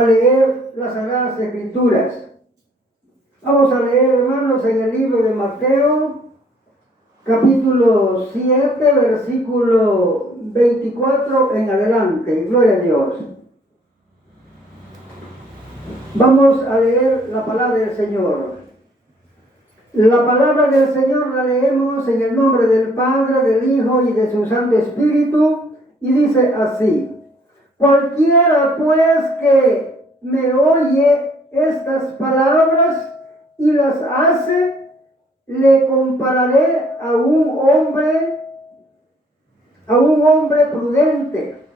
a leer las Sagradas Escrituras. Vamos a leer, hermanos, en el libro de Mateo, capítulo 7, versículo 24 en adelante. Gloria a Dios. Vamos a leer la palabra del Señor. La palabra del Señor la leemos en el nombre del Padre, del Hijo y de su Santo Espíritu, y dice así: cualquiera pues que me oye estas palabras y las hace, le compararé a un hombre prudente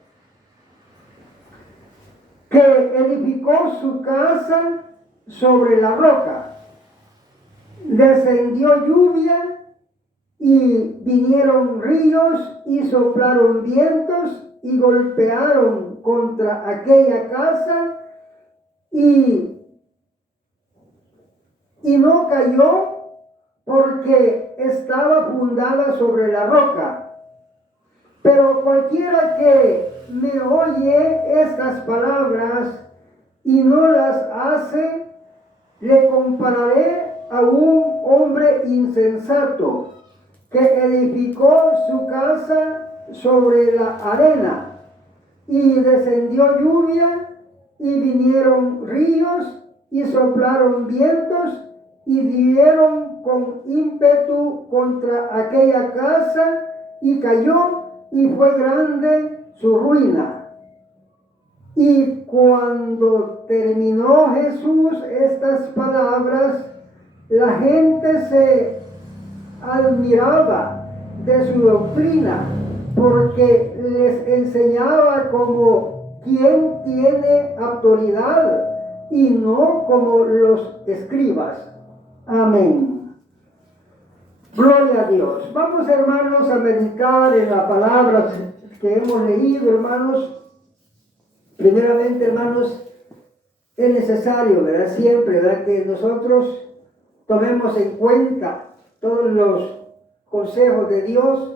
que edificó su casa sobre la roca. Descendió lluvia y vinieron ríos y soplaron vientos y golpearon contra aquella casa y no cayó porque estaba fundada sobre la roca. Pero cualquiera que me oye estas palabras y no las hace, le compararé a un hombre insensato que edificó su casa sobre la arena, y descendió lluvia y vinieron ríos y soplaron vientos y dieron con ímpetu contra aquella casa y cayó, y fue grande su ruina. Y cuando terminó Jesús estas palabras, la gente se admiraba de su doctrina, porque les enseñaba como quien tiene autoridad y no como los escribas. Amén. Gloria a Dios. Vamos, hermanos, a meditar en la palabra que hemos leído, hermanos. Primeramente, hermanos, es necesario, ¿verdad? Siempre, ¿verdad?, que nosotros tomemos en cuenta todos los consejos de Dios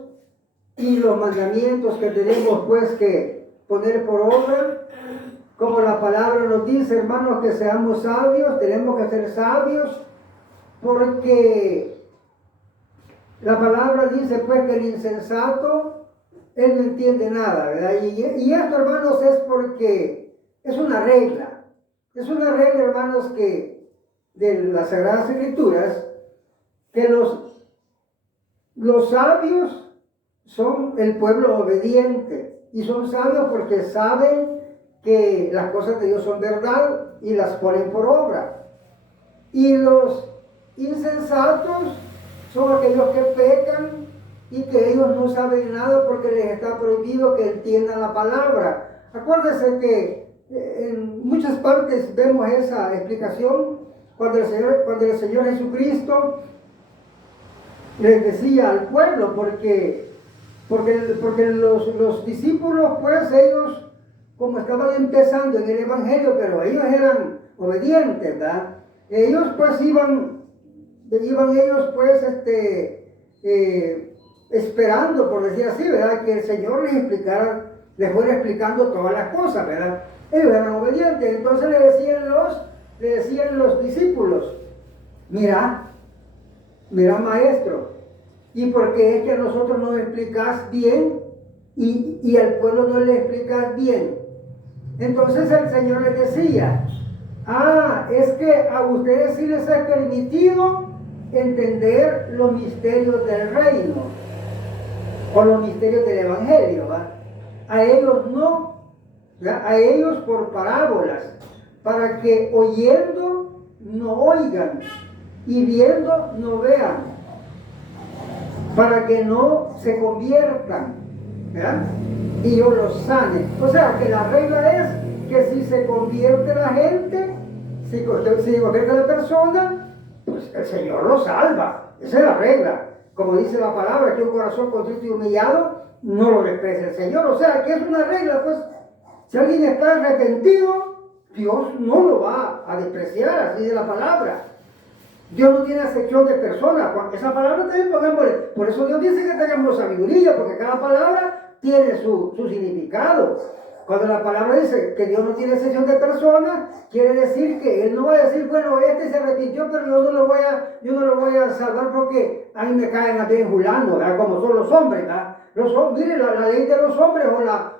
y los mandamientos que tenemos, pues, que poner por obra. Como la palabra nos dice, hermanos, que seamos sabios, tenemos que ser sabios, porque la palabra dice, pues, que el insensato, él no entiende nada, ¿verdad? Y esto, hermanos, es porque es una regla. Es una regla, hermanos, que de las Sagradas Escrituras, que los sabios son el pueblo obediente. Y son sabios porque saben que las cosas de Dios son verdad y las ponen por obra. Y los insensatos son aquellos que pecan y que ellos no saben nada porque les está prohibido que entiendan la palabra. Acuérdense que en muchas partes vemos esa explicación cuando el Señor Jesucristo les decía al pueblo, porque los discípulos, pues ellos, como estaban empezando en el Evangelio, pero ellos eran obedientes, ¿verdad? Ellos pues iban ellos pues esperando, por decir así, ¿verdad?, que el Señor les fuera explicando todas las cosas, ¿verdad? Ellos eran obedientes. Entonces le decían los discípulos: mira, maestro, ¿y por qué es que a nosotros no explicas bien y al pueblo no le explicas bien? Entonces el Señor les decía: es que a ustedes sí les ha permitido entender los misterios del reino o los misterios del Evangelio, ¿va? A ellos no, ¿verdad? A ellos por parábolas, para que oyendo no oigan y viendo no vean, para que no se conviertan, ¿verdad?, y yo los sane. O sea, que la regla es que si se convierte la gente, si se convierte la persona, pues el Señor lo salva. Esa es la regla. Como dice la palabra, que un corazón contrito y humillado no lo desprecia el Señor. O sea, que es una regla, pues, si alguien está arrepentido, Dios no lo va a despreciar, así dice la palabra. Dios no tiene acepción de personas. Esa palabra también pongámosle. Por eso Dios dice que tengamos sabiduría, porque cada palabra tiene su significado. cuando la palabra dice que Dios no tiene excepción de personas, quiere decir que Él no va a decir, bueno, este se arrepintió, pero yo no lo voy a salvar porque ahí me caen a bien julano, ¿verdad? Como son los hombres, ¿verdad? Mire, la ley de los hombres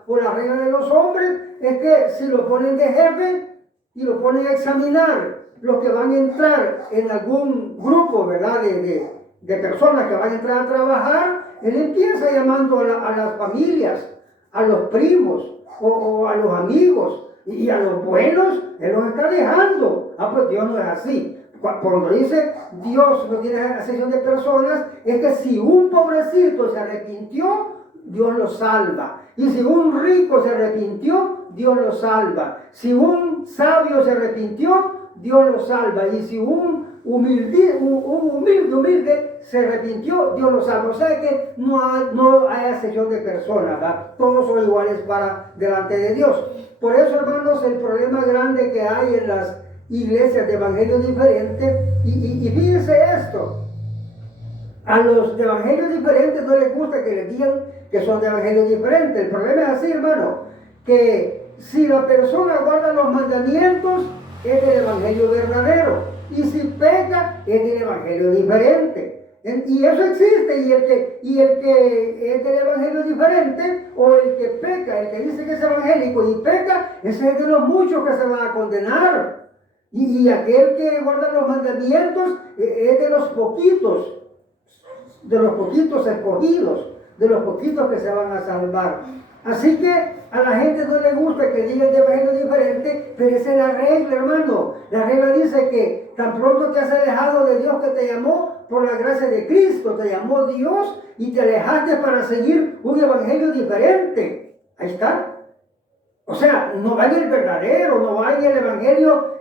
o la regla de los hombres es que si lo ponen de jefe y lo ponen a examinar, los que van a entrar en algún grupo, ¿verdad? De personas que van a entrar a trabajar, él empieza llamando a las familias, a los primos o a los amigos, y a los buenos él los está dejando. Pues Dios no es así. Cuando dice Dios no tiene excepción de personas, es que si un pobrecito se arrepintió, Dios lo salva. Y si un rico se arrepintió, Dios lo salva. Si un sabio se arrepintió, Dios lo salva. Y si un humilde se arrepintió, Dios lo salva. O sea que no hay excepción de personas, ¿verdad? Todos son iguales para delante de Dios. Por eso, hermanos, el problema grande que hay en las iglesias de evangelio diferente, y fíjense esto, a los de evangelios diferentes no les gusta que les digan que son de evangelio diferente. El problema es así, hermano, que si la persona guarda los mandamientos, es del evangelio verdadero, y si peca, es del evangelio diferente. Y eso existe, y el que es del evangelio diferente, o el que peca, el que dice que es evangélico y peca, ese es de los muchos que se van a condenar. Y aquel que guarda los mandamientos es de los poquitos escogidos, de los poquitos que se van a salvar. Así que a la gente no le gusta que digan de evangelio diferente, pero esa es la regla, hermano. La regla dice que tan pronto te has alejado de Dios que te llamó por la gracia de Cristo, te llamó Dios y te alejaste para seguir un evangelio diferente. Ahí está. O sea, no va en el verdadero, no va en el evangelio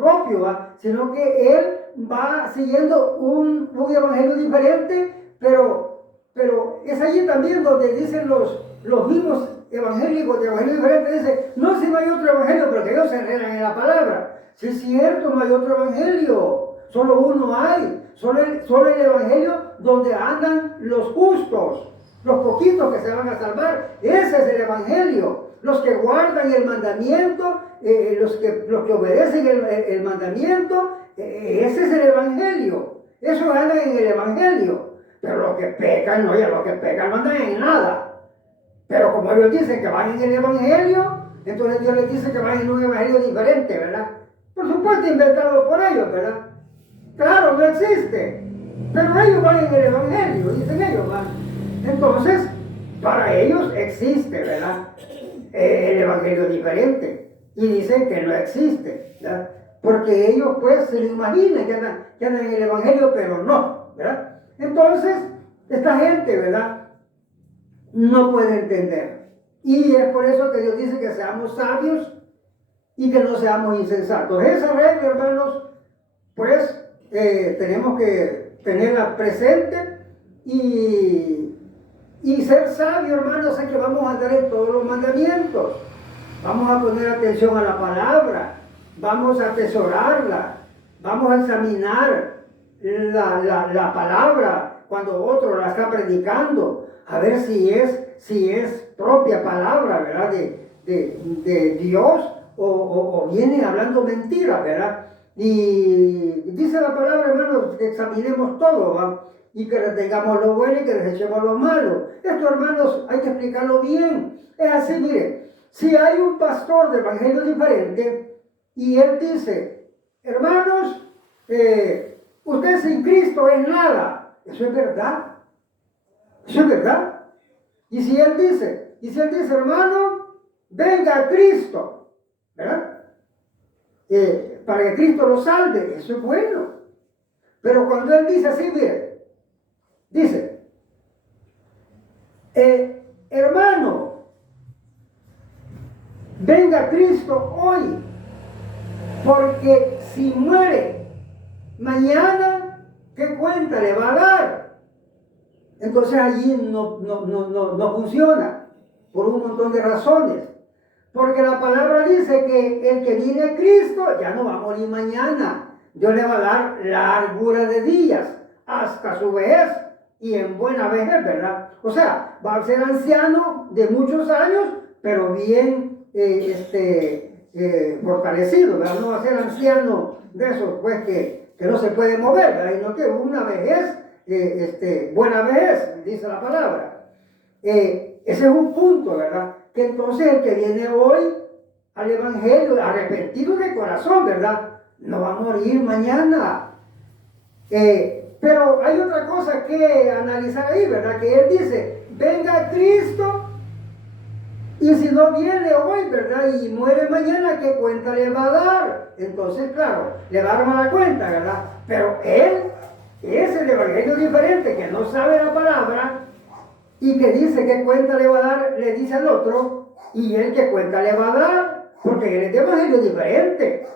propio, ¿va? Sino que él va siguiendo un evangelio diferente, pero es allí también donde dicen los mismos evangélicos de evangelio diferente, dicen, no, si no hay otro evangelio, pero que ellos se enredan en la palabra. Si es cierto, no hay otro evangelio, solo uno hay, solo el evangelio donde andan los justos, los poquitos que se van a salvar. Ese es el evangelio. Los que guardan el mandamiento, los que obedecen el mandamiento, ese es el evangelio. Eso andan en el evangelio. Pero los que pecan, no, ya los que pecan no andan en nada. Pero como ellos dicen que van en el evangelio, entonces Dios les dice que van en un evangelio diferente, ¿verdad? Por supuesto, inventado por ellos, ¿verdad? Claro, no existe. Pero ellos van en el evangelio, dicen ellos van. Entonces, para ellos existe, ¿verdad? El evangelio diferente, y dicen que no existe, ¿verdad? Porque ellos pues se lo imaginan que andan en el evangelio, pero no, ¿verdad? Entonces esta gente, ¿verdad?, no puede entender, y es por eso que Dios dice que seamos sabios y que no seamos insensatos. Esa regla, hermanos, pues tenemos que tenerla presente y ser sabio, hermanos, es que vamos a andar en todos los mandamientos. Vamos a poner atención a la palabra, vamos a atesorarla, vamos a examinar la palabra cuando otro la está predicando, a ver si es propia palabra, ¿verdad?, de Dios o viene hablando mentiras, ¿verdad? Y dice la palabra, hermanos, que examinemos todo, ¿va?, y que retengamos lo bueno y que desechemos lo malo. Esto, hermanos, hay que explicarlo bien. Es así, mire, si hay un pastor de evangelio diferente y él dice, hermanos, usted sin Cristo es nada. Eso es verdad. Eso es verdad. Y si él dice, hermano, venga a Cristo, ¿verdad? Para que Cristo lo salve, eso es bueno. Pero cuando él dice así, mire, dice, hermano, venga Cristo hoy, porque si muere mañana, ¿qué cuenta le va a dar? Entonces allí no funciona, por un montón de razones. Porque la palabra dice que el que viene a Cristo ya no va a morir mañana. Dios le va a dar largura de días hasta su vejez. Y en buena vejez, ¿verdad? O sea, va a ser anciano de muchos años, pero bien fortalecido, ¿verdad? No va a ser anciano de esos pues que no se puede mover, ¿verdad? Sino que una vejez, buena vejez, dice la palabra. Ese es un punto, ¿verdad? Que entonces el que viene hoy al Evangelio, arrepentido de corazón, ¿verdad? No va a morir mañana. Pero hay otra cosa que analizar ahí, ¿verdad? Que él dice, venga Cristo, y si no viene hoy, ¿verdad? Y muere mañana, ¿qué cuenta le va a dar? Entonces, claro, le va a dar mala cuenta, ¿verdad? Pero él es el evangelio diferente, que no sabe la palabra y que dice qué cuenta le va a dar, le dice al otro, y él qué cuenta le va a dar, porque él es de evangelio diferente.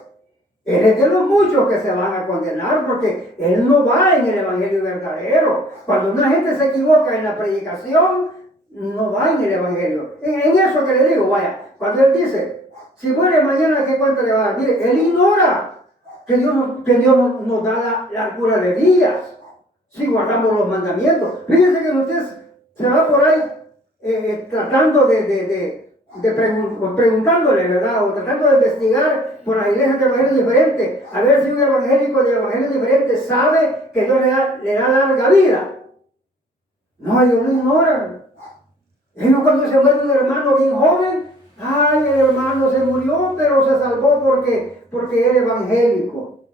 Él es de los muchos que se van a condenar porque él no va en el evangelio verdadero. Cuando una gente se equivoca en la predicación, no va en el evangelio. En eso que le digo, vaya, cuando él dice, si muere mañana, ¿qué cuenta le va a dar? Mire, él ignora que Dios nos da la largura de días si guardamos los mandamientos. Fíjense que usted se va por ahí tratando preguntándole, ¿verdad? O tratando de investigar por las iglesias de evangelio diferentes, a ver si un evangélico de evangelio diferente sabe que Dios le da larga vida. No, ellos lo ignoran. Ellos cuando se muere un hermano bien joven, ay, el hermano se murió, pero se salvó porque era evangélico.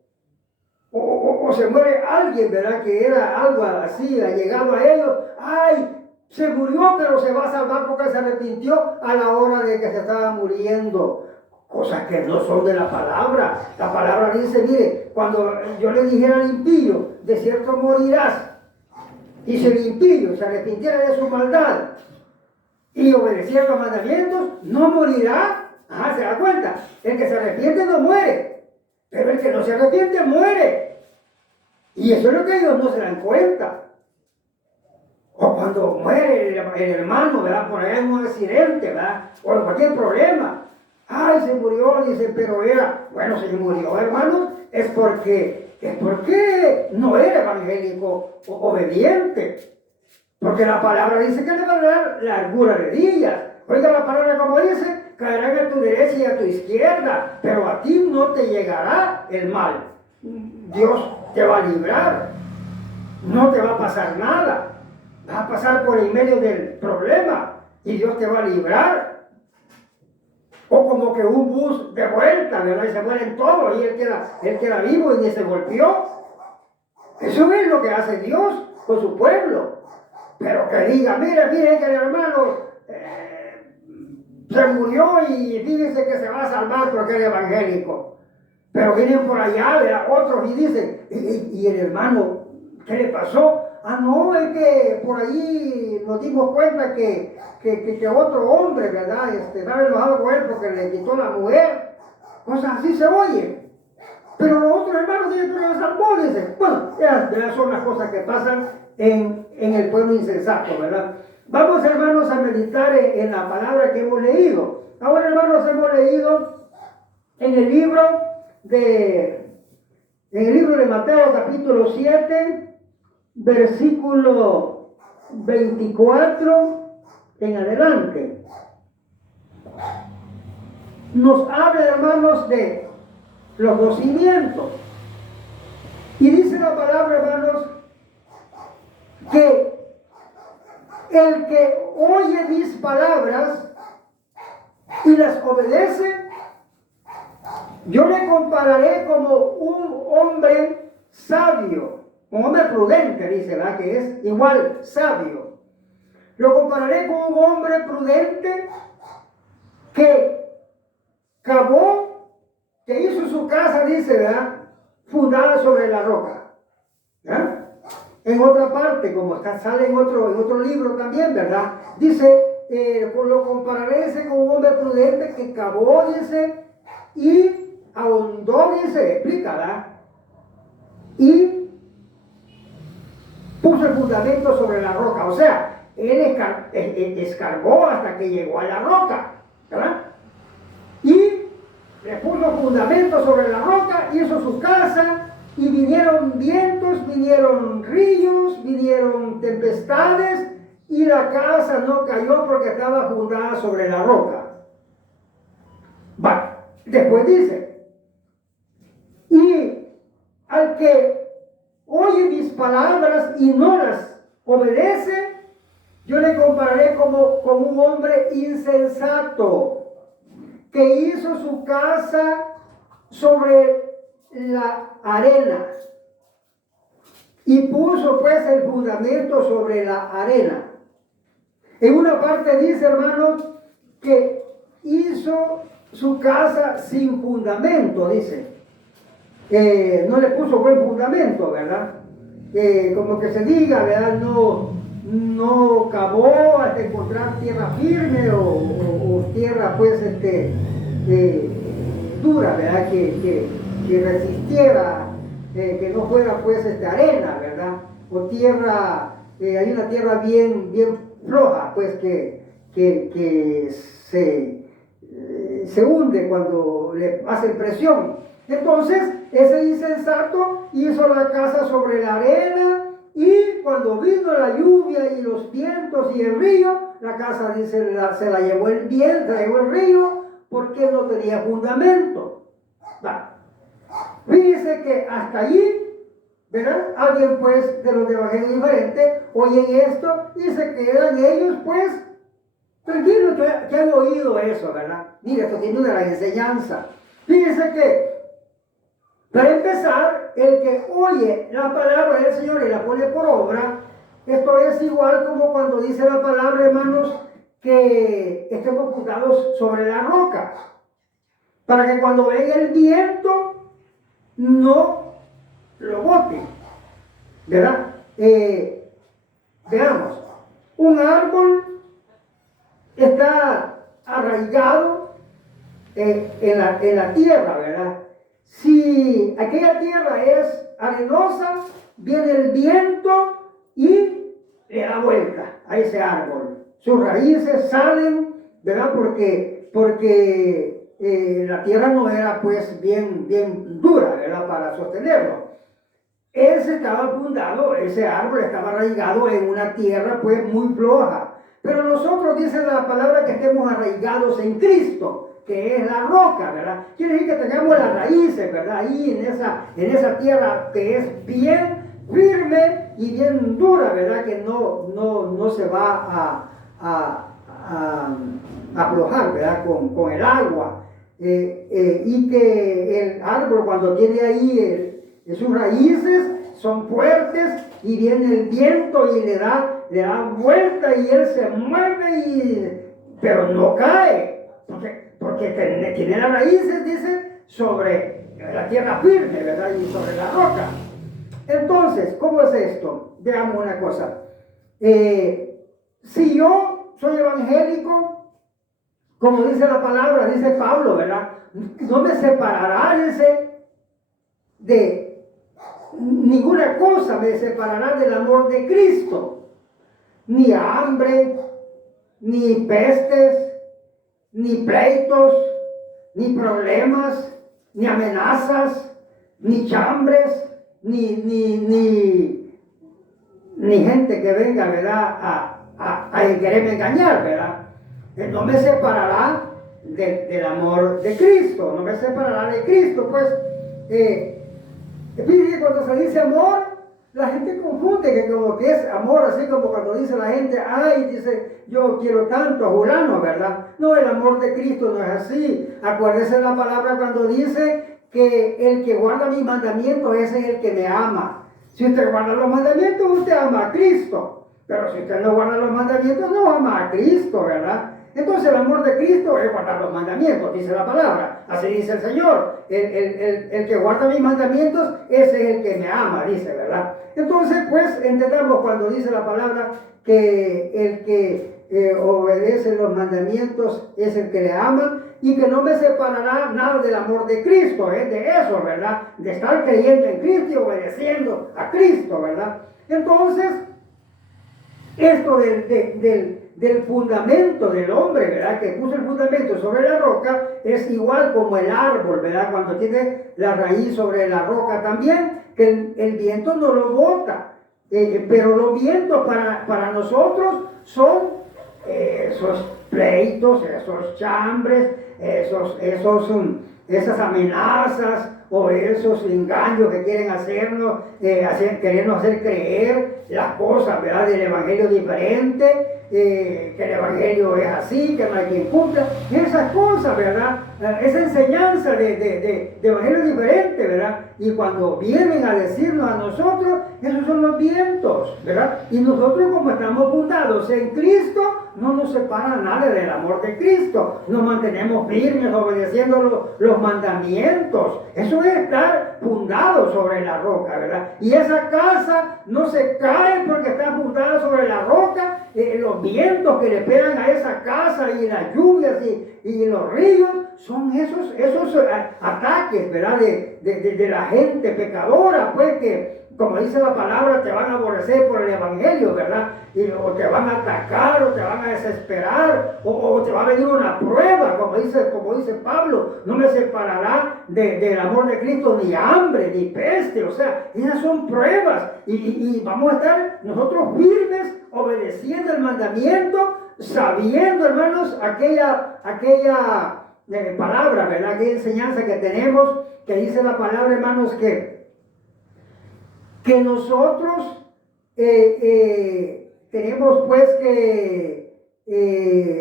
O se muere alguien, ¿verdad? Que era algo así, allegado a ellos, ay, se murió, pero se va a salvar porque se arrepintió a la hora de que se estaba muriendo. Cosas que no son de la palabra. La palabra dice, mire, cuando yo le dijera al impío, de cierto morirás, y si el impío se arrepintiera de su maldad y obedeciera los mandamientos, no morirá. Ajá, ¿se da cuenta? El que se arrepiente no muere, pero el que no se arrepiente muere. Y eso es lo que ellos no se dan cuenta. O cuando muere el hermano, ¿verdad? Por allá en un accidente, ¿verdad? O en cualquier problema. Ay, se murió, dice, pero era, bueno, si murió, hermanos, es porque no era evangélico o obediente. Porque la palabra dice que le va a dar largura de días. Oiga la palabra como dice, caerán a tu derecha y a tu izquierda, pero a ti no te llegará el mal. Dios te va a librar. No te va a pasar nada. Vas a pasar por el medio del problema y Dios te va a librar. O como que un bus de vuelta, ¿verdad? Y se mueren todos y él queda vivo y ni se golpeó. Eso es lo que hace Dios con su pueblo. Pero que diga, mire que el hermano se murió y fíjense que se va a salvar porque es evangélico. Pero vienen por allá, ¿verdad? Otros y dicen, ¿y el hermano qué le pasó? Ah, no, es que por allí nos dimos cuenta que otro hombre, ¿verdad? Estaba enojado con él porque le quitó la mujer. Cosas así se oyen. Pero los otros hermanos dicen, pero se salvó, dicen. Bueno, esas son las cosas que pasan en el pueblo insensato, ¿verdad? Vamos, hermanos, a meditar en la palabra que hemos leído. Ahora, hermanos, hemos leído en el libro de Mateo, capítulo 7, versículo 24 en adelante. Nos habla, hermanos, de los 2 cimientos. Y dice la palabra, hermanos, que el que oye mis palabras y las obedece, yo le compararé como un hombre sabio, un hombre prudente, dice, ¿verdad? Que es igual sabio. Lo compararé con un hombre prudente que cavó, que hizo su casa, dice, ¿verdad? Fundada sobre la roca. ¿Verdad? En otra parte, como sale en otro libro también, ¿verdad? Dice, lo compararé con un hombre prudente que cavó, dice, y ahondó, dice, explica, ¿verdad? Y puso el fundamento sobre la roca. O sea, él escarbó hasta que llegó a la roca, ¿verdad? Y le puso fundamento sobre la roca, hizo su casa, y vinieron vientos, vinieron ríos, vinieron tempestades, y la casa no cayó porque estaba fundada sobre la roca. Después dice, y al que oye mis palabras y no las obedece, yo le compararé como un hombre insensato que hizo su casa sobre la arena y puso pues el fundamento sobre la arena. En una parte dice, hermanos, que hizo su casa sin fundamento, dice. No le puso buen fundamento, ¿verdad? Como que se diga, ¿verdad? No cavó hasta encontrar tierra firme o tierra, pues, dura, ¿verdad? Que resistiera, que no fuera, pues, arena, ¿verdad? O tierra, hay una tierra bien floja, pues, que se hunde cuando le hacen presión. Entonces, ese insensato hizo la casa sobre la arena y cuando vino la lluvia y los vientos y el río, la casa dice, se la llevó el viento, la llevó el río, porque no tenía fundamento. Fíjese que hasta allí, ¿verdad? Alguien pues de los de evangelio diferente oyen esto y se quedan ellos pues tranquilos que han oído eso, ¿verdad? Mire, esto tiene una gran enseñanza. Fíjese que para empezar, el que oye la palabra del Señor y la pone por obra, esto es igual como cuando dice la palabra, hermanos, que estemos fundados sobre la roca, para que cuando venga el viento no lo bote, ¿verdad? Veamos, un árbol está arraigado en la tierra, ¿verdad? Si aquella tierra es arenosa, viene el viento y le da vuelta a ese árbol. Sus raíces salen, ¿verdad? Porque la tierra no era pues bien dura, ¿verdad? Para sostenerlo. Ese árbol estaba arraigado en una tierra pues muy floja. Pero nosotros dice la palabra que estemos arraigados en Cristo, que es la roca, ¿verdad? Quiere decir que tengamos las raíces, ¿verdad? Ahí en esa tierra que es bien firme y bien dura, ¿verdad? Que no se va a aflojar, ¿verdad? Con el agua. Y que el árbol cuando tiene ahí sus raíces son fuertes y viene el viento y le da vuelta y él se mueve, pero no cae, porque tiene las raíces, dice, sobre la tierra firme, ¿verdad? Y sobre la roca. Entonces, ¿cómo es esto? Veamos una cosa. Si yo soy evangélico, como dice la palabra, dice Pablo, ¿verdad? No me separará, dice, de ninguna cosa me separará del amor de Cristo. Ni hambre, ni pestes, ni pleitos, ni problemas, ni amenazas, ni chambres, ni gente que venga, ¿verdad? A quererme engañar, ¿verdad? No me separará del amor de Cristo, no me separará de Cristo, pues. Fíjense, cuando se dice amor, la gente confunde que como que es amor, así como cuando dice la gente, ay, dice, yo quiero tanto a fulano, ¿verdad? No, el amor de Cristo no es así. Acuérdese la palabra cuando dice que el que guarda mis mandamientos, ese es el que me ama. Si usted guarda los mandamientos, usted ama a Cristo. Pero si usted no guarda los mandamientos, no ama a Cristo, ¿verdad? Entonces el amor de Cristo es guardar los mandamientos, dice la palabra. Así dice el Señor. El que guarda mis mandamientos, ese es el que me ama, dice, ¿verdad? Entonces, pues, entendamos cuando dice la palabra que el que obedece los mandamientos es el que le ama y que no me separará nada del amor de Cristo, de eso, ¿verdad? De estar creyendo en Cristo y obedeciendo a Cristo, ¿verdad? Entonces, esto del fundamento del hombre, ¿verdad? Que puso el fundamento sobre la roca, es igual como el árbol, ¿verdad? Cuando tiene la raíz sobre la roca también, que el viento no lo bota. Pero los vientos para nosotros son esos pleitos, esos chambres, esos esas amenazas o esos engaños que quieren hacernos, querernos hacer creer las cosas, ¿verdad? Del evangelio diferente, que el evangelio es así, que no hay quien cumpla, esas cosas, ¿verdad? Esa enseñanza de evangelio diferente, ¿verdad? Y cuando vienen a decirnos a nosotros, esos son los vientos, ¿verdad? Y nosotros, como estamos fundados en Cristo, no nos separa nada del amor de Cristo. Nos mantenemos firmes obedeciendo los mandamientos. Eso es estar fundado sobre la roca, ¿verdad? Y esa casa no se cae porque está fundada sobre la roca. Los vientos que le pegan a esa casa y las lluvias y los ríos son esos ataques, ¿verdad? De la gente pecadora, pues, que, como dice la palabra, te van a aborrecer por el evangelio, ¿verdad? O te van a atacar, o te van a desesperar, o te va a venir una prueba, como dice Pablo, no me separará del amor de Cristo ni hambre, ni peste. O sea, esas son pruebas, y vamos a estar nosotros firmes, obedeciendo el mandamiento, sabiendo, hermanos, aquella palabra, ¿verdad? Aquella enseñanza que tenemos, que dice la palabra, hermanos, que nosotros tenemos pues que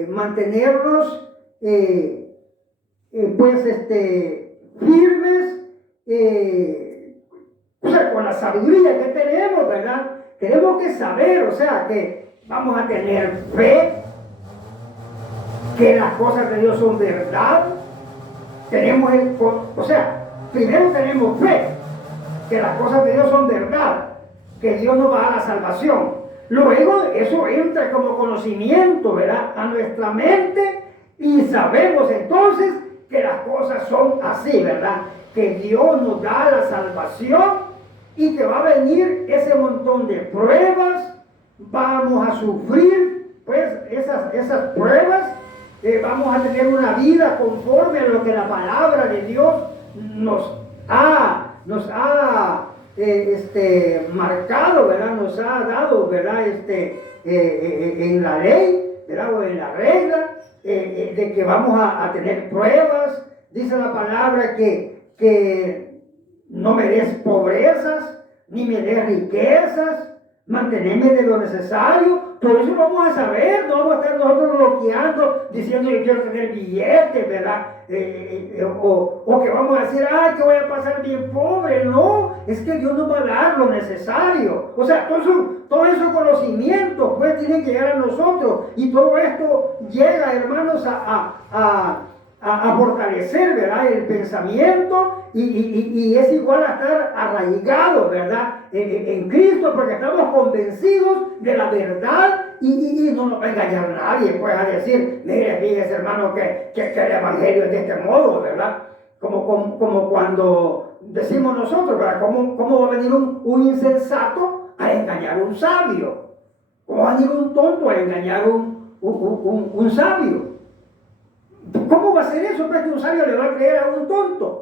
mantenernos firmes, o sea, con la sabiduría que tenemos, ¿verdad? Tenemos que saber, o sea, que vamos a tener fe, que las cosas de Dios son verdad. Primero tenemos fe, que las cosas de Dios son verdad, que Dios nos va a dar la salvación. Luego eso entra como conocimiento, ¿verdad?, a nuestra mente, y sabemos entonces que las cosas son así, ¿verdad?, que Dios nos da la salvación y que va a venir ese montón de pruebas. Vamos a sufrir pues esas pruebas, vamos a tener una vida conforme a lo que la palabra de Dios nos ha marcado, ¿verdad? Nos ha dado, ¿verdad? En la ley, ¿verdad? O en la regla, de que vamos a tener pruebas. Dice la palabra que no me des pobrezas, ni me des riquezas, mantenerme de lo necesario. Todo eso vamos a saber, no vamos a estar nosotros bloqueando, diciendo yo quiero tener billetes, ¿verdad? O que vamos a decir, que voy a pasar bien pobre. No, es que Dios nos va a dar lo necesario. O sea, todos esos conocimientos pues tienen que llegar a nosotros, y todo esto llega, hermanos, a fortalecer, ¿verdad?, el pensamiento, y es igual a estar arraigado, ¿verdad?, en Cristo, porque estamos convencidos de la verdad, y no nos va a engañar nadie pues a decir, mire, fíjese, hermano, que el evangelio es de este modo, ¿verdad? Como cuando decimos nosotros, ¿verdad? ¿Cómo va a venir un insensato a engañar a un sabio? ¿Cómo va a venir un tonto a engañar a un sabio? ¿Cómo va a ser eso? Pues que un sabio le va a creer a un tonto.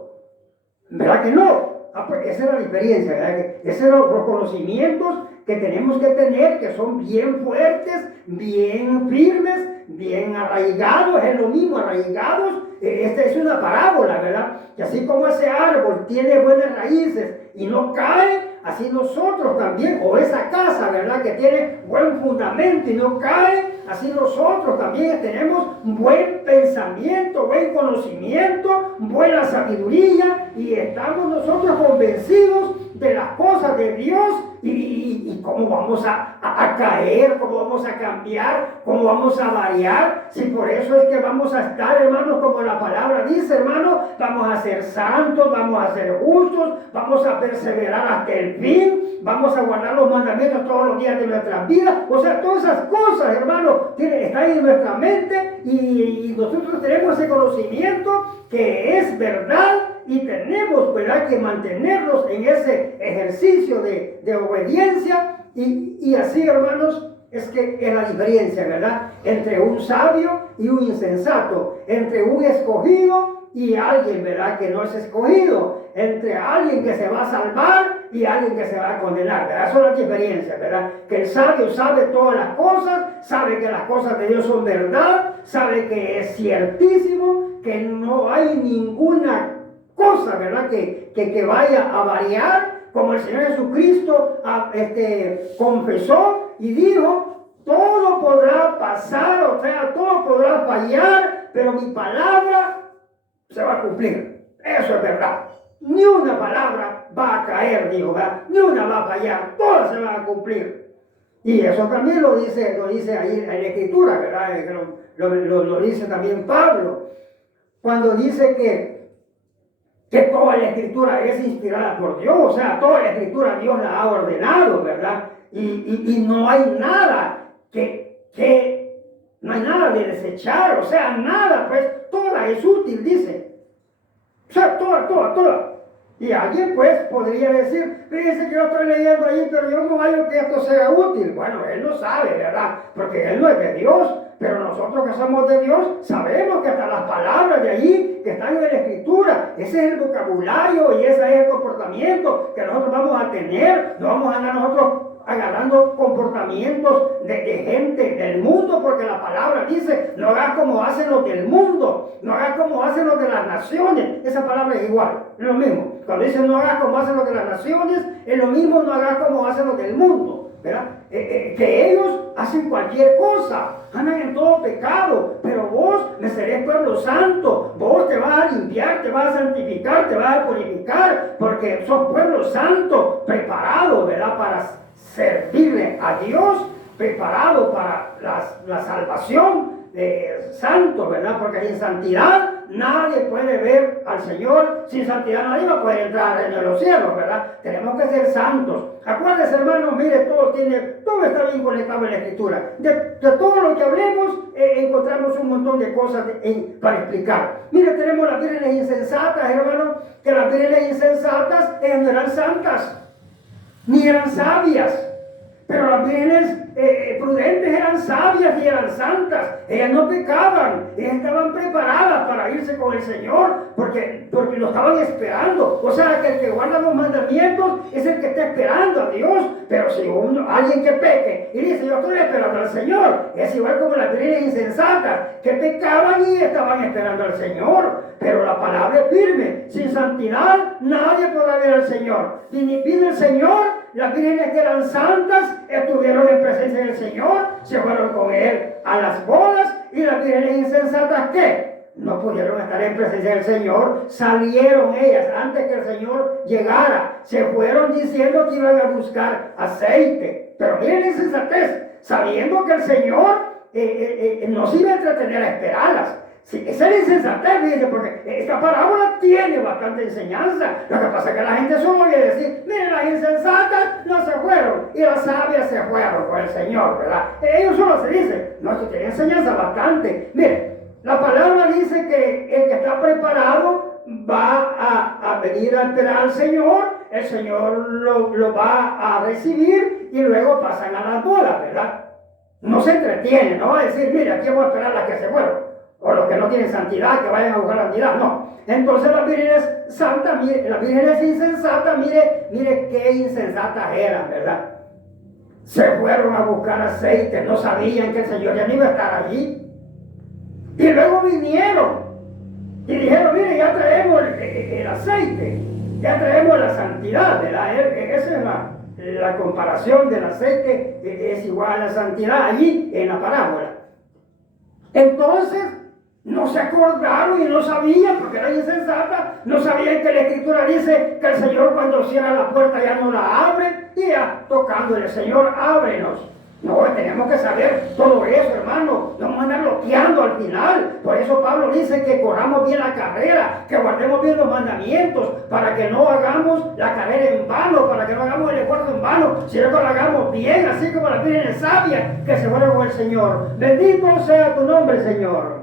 ¿Verdad que no? Pues esa es la diferencia, ¿verdad? Esos son los conocimientos que tenemos que tener, que son bien fuertes, bien firmes, bien arraigados. Es lo mismo, arraigados. Esta es una parábola, ¿verdad? Que así como ese árbol tiene buenas raíces y no cae, así nosotros también, o esa casa, ¿verdad?, que tiene buen fundamento y no cae, así nosotros también tenemos buen pensamiento, buen conocimiento, buena sabiduría, y estamos nosotros convencidos de las cosas de Dios, y cómo vamos a caer, cómo vamos a cambiar, cómo vamos a variar. Si por eso es que vamos a estar, hermanos, como la palabra dice, hermanos, vamos a ser santos, vamos a ser justos, vamos a perseverar hasta el fin, vamos a guardar los mandamientos todos los días de nuestras vidas. O sea, todas esas cosas, hermanos, están en nuestra mente, y nosotros tenemos ese conocimiento que es verdad, y tenemos, ¿verdad?, que mantenernos en ese ejercicio de obediencia, y así, hermanos, es que es la diferencia, ¿verdad?, entre un sabio y un insensato, entre un escogido y alguien, ¿verdad?, que no es escogido, entre alguien que se va a salvar y alguien que se va a condenar, ¿verdad? Esas son las diferencias, ¿verdad? Que el sabio sabe todas las cosas, sabe que las cosas de Dios son verdad, sabe que es ciertísimo, que no hay ninguna cosa, ¿verdad? Que vaya a variar, como el Señor Jesucristo confesó y dijo, todo podrá pasar, o sea, todo podrá fallar, pero mi palabra se va a cumplir. Eso es verdad. Ni una palabra va a caer, dijo, ¿verdad? Ni una va a fallar, todas se van a cumplir. Y eso también lo dice ahí en la Escritura, ¿verdad? Lo dice también Pablo, cuando dice que toda la Escritura es inspirada por Dios, o sea, toda la Escritura Dios la ha ordenado, ¿verdad? Y no hay nada no hay nada de desechar, o sea, nada, pues, toda es útil, dice. O sea, toda. Y alguien, pues, podría decir, fíjese que yo estoy leyendo ahí, pero yo no hallo que esto sea útil. Bueno, él no sabe, ¿verdad? Porque él no es de Dios, pero nosotros que somos de Dios, sabemos que hasta las palabras de allí, que están en la Escritura, ese es el vocabulario y ese es el comportamiento que nosotros vamos a tener. No vamos a andar nosotros agarrando comportamientos de gente del mundo, porque la palabra dice, no hagas como hacen los del mundo, no hagas como hacen los de las naciones. Esa palabra es igual, es lo mismo. Cuando dice no hagas como hacen los de las naciones, es lo mismo, no hagas como hacen los del mundo, ¿verdad? Que ellos hacen cualquier cosa, andan en todo pecado, pero vos me serés pueblo santo, vos te vas a limpiar, te vas a santificar, te vas a purificar, porque sos pueblo santo, preparado, ¿verdad? Para servirle a Dios, preparado para la salvación de santo, ¿verdad? Porque en santidad nadie puede ver al Señor, sin santidad nadie va a poder entrar en los cielos, ¿verdad? Tenemos que ser santos. Acuérdense, hermanos, mire, todo está bien conectado en la Escritura. De todo lo que hablemos, encontramos un montón de cosas para explicar. Mire, tenemos las vírgenes insensatas, hermanos, que las vírgenes insensatas no eran santas, ni eran sabias, pero las vírgenes prudentes eran sabias y eran santas. Ellas no pecaban, ellas estaban preparadas para irse con el Señor, porque lo estaban esperando. O sea, que el que guarda los mandamientos es el que está esperando a Dios. Pero si alguien que peque y dice, yo estoy esperando al Señor, es igual como las vírgenes insensatas, que pecaban y estaban esperando al Señor. Pero la palabra es firme, sin santidad nadie podrá ver al Señor. Y ni pide el Señor. Las vírgenes que eran santas estuvieron en presencia del Señor, se fueron con Él a las bodas, y las vírgenes insensatas, ¿qué? No pudieron estar en presencia del Señor, salieron ellas antes que el Señor llegara, se fueron diciendo que iban a buscar aceite. Pero miren la insensatez, sabiendo que el Señor no se iba a entretener a esperarlas. Sí, esa es la insensatez, dice, porque esta parábola tiene bastante enseñanza. Lo que pasa es que la gente solo oye decir, miren, las insensatas no se fueron y las sabias se fueron con el Señor, ¿verdad? Ellos solo se dicen, no, esto tiene enseñanza bastante. Miren, la palabra dice que el que está preparado va a venir a esperar al Señor, el Señor lo va a recibir y luego pasan a las bodas, ¿verdad? No se entretienen, no va a decir, mire, aquí vamos a esperar a las que se fueron. O los que no tienen santidad, que vayan a buscar santidad, no. Entonces las vírgenes santas, mire, las vírgenes insensatas, mire qué insensatas eran, ¿verdad? Se fueron a buscar aceite, no sabían que el Señor ya no iba a estar allí. Y luego vinieron y dijeron, mire, ya traemos el aceite, ya traemos la santidad, ¿verdad? Esa es la comparación del aceite, es igual a la santidad allí en la parábola. Entonces, no se acordaron y no sabían, porque eran insensatas, no sabían que la Escritura dice que el Señor cuando cierra la puerta ya no la abre, y ya tocándole, Señor, ábrenos. No, tenemos que saber todo eso, hermano. No vamos a andar loteando al final. Por eso Pablo dice que corramos bien la carrera, que guardemos bien los mandamientos, para que no hagamos la carrera en vano, para que no hagamos el esfuerzo en vano, sino que lo hagamos bien, así como las vírgenes sabias que se fueron con el Señor. Bendito sea tu nombre, Señor.